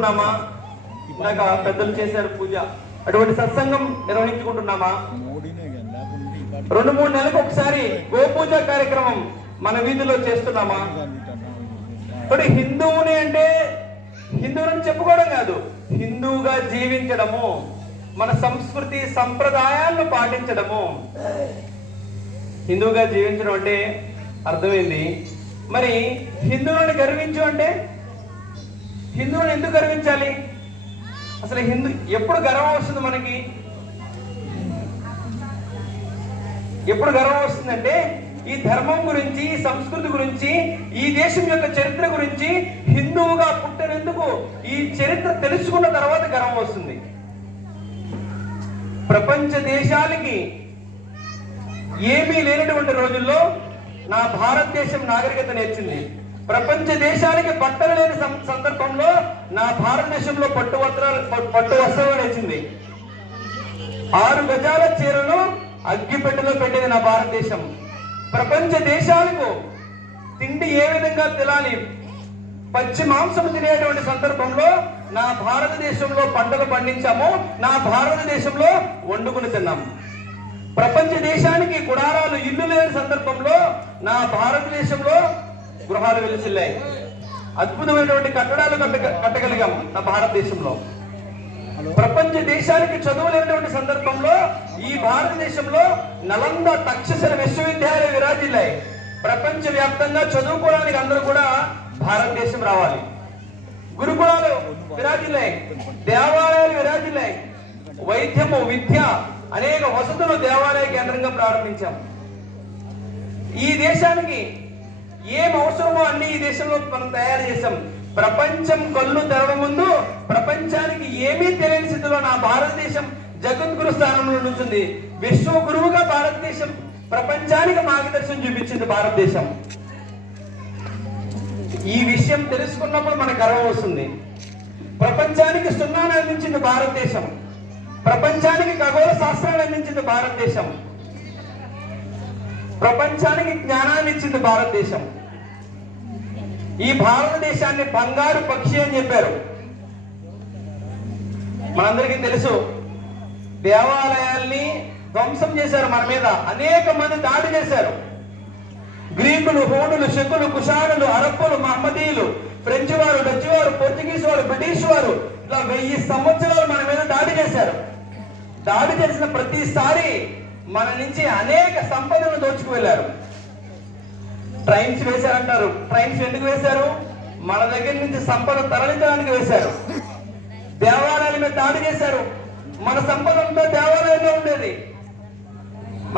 నిర్వహించుకుంటున్నామా ఇందాక పెద్దలు చేశారు పూజ. అటువంటి సత్సంగం నిర్వహించుకుంటున్నామా? రెండు మూడు నెలలకు ఒకసారి గోపూజ కార్యక్రమం మన వీధిలో చేస్తున్నామా? ఇప్పుడు హిందువుని అంటే హిందువులను చెప్పుకోవడం కాదు హిందువుగా జీవించడము మన సంస్కృతి సంప్రదాయాలను పాటించడము. హిందువుగా జీవించడం అంటే అర్థమైంది. మరి హిందువులను గర్వించు అంటే హిందువుని ఎందుకు గర్వించాలి? అసలు హిందూ ఎప్పుడు గర్వం వస్తుంది మనకి? ఎప్పుడు గర్వం వస్తుందంటే ఈ ధర్మం గురించి ఈ సంస్కృతి గురించి ఈ దేశం యొక్క చరిత్ర గురించి హిందువుగా పుట్టినందుకు ఈ చరిత్ర తెలుసుకున్న తర్వాత గర్వం వస్తుంది. ప్రపంచ దేశాలకి ఏమీ లేనటువంటి రోజుల్లో నా భారతదేశం నాగరికత నేర్చింది. ప్రపంచ దేశాలకి బట్టలు లేని సందర్భంలో నా భారతదేశంలో పట్టు వస్త్రాలు పట్టు వస్త్రాలు నేర్చింది ఆరు గజాల చీరను అగ్గిపెట్టెలో పెట్టింది నా భారతదేశం. ప్రపంచ దేశాలకు తిండి ఏ విధంగా తినాలి పచ్చి మాంసం తినేటువంటి సందర్భంలో నా భారతదేశంలో పంటలు పండించాము నా భారతదేశంలో వండుకుని తిన్నాము. ప్రపంచ దేశానికి గుడారాలు ఇల్లు లేని సందర్భంలో నా భారతదేశంలో గృహాలు వెలిసిల్లాయి. అద్భుతమైనటువంటి కట్టడాలు కట్ట కట్టగలిగాం నా భారతదేశంలో. ప్రపంచ దేశానికి చదువు లేనటువంటి సందర్భంలో ఈ భారతదేశంలో నలంద తక్షశిల విశ్వవిద్యాలయ విరాజిల్లాయి. ప్రపంచ వ్యాప్తంగా చదువుకోవడానికి అందరూ కూడా భారతదేశం రావాలి. గురుకులాలు విరాజిల్లాయి దేవాలయాలు విరాజిల్లాయి. వైద్యము విద్య అనేక వసతులు దేవాలయ కేంద్రంగా ప్రారంభించాం ఈ దేశానికి ఏం అవసరమో అన్ని ఈ దేశంలో మనం తయారు చేసాం ప్రపంచం కళ్ళు తెరవ ముందు ప్రపంచానికి ఏమీ తెలియని స్థితిలో నా భారతదేశం జగద్గురు స్థానంలో ఉంటుంది విశ్వ గురువుగా భారతదేశం ప్రపంచానికి మార్గదర్శనం చూపించింది భారతదేశం. ఈ విషయం తెలుసుకున్నప్పుడు మన గర్వం వస్తుంది. ప్రపంచానికి సున్నాను అందించింది భారతదేశం. ప్రపంచానికి ఖగోళ శాస్త్రాలు అందించింది భారతదేశం. ప్రపంచానికి జ్ఞానాన్ని ఇచ్చింది భారతదేశం. ఈ భారతదేశాన్ని బంగారు పక్షి అని చెప్పారు. మనందరికీ తెలుసు దేవాలయాల్ని ధ్వంసం చేశారు మన మీద. అనేక మంది దాడి చేశారు. గ్రీకులు హోడులు శకులు కుషానులు అరబ్బులు మహమ్మదీయులు ఫ్రెంచ్ వారు డచ్ వారు పోర్చుగీస్ వారు బ్రిటిష్ వారు ఇలా వెయ్యి సంవత్సరాలు మన మీద దాడి చేశారు. దాడి చేసిన ప్రతిసారి మన నుంచి అనేక సంపదను దోచుకు వెళ్ళారు ట్రైన్స్ వేశారంటారు. ట్రైన్స్ ఎందుకు వేశారు? మన దగ్గర నుంచి సంపద తరలించడానికి వేశారు. దేవాలయాల మీద దాడి చేశారు. మన సంపదంతో ఉండేది.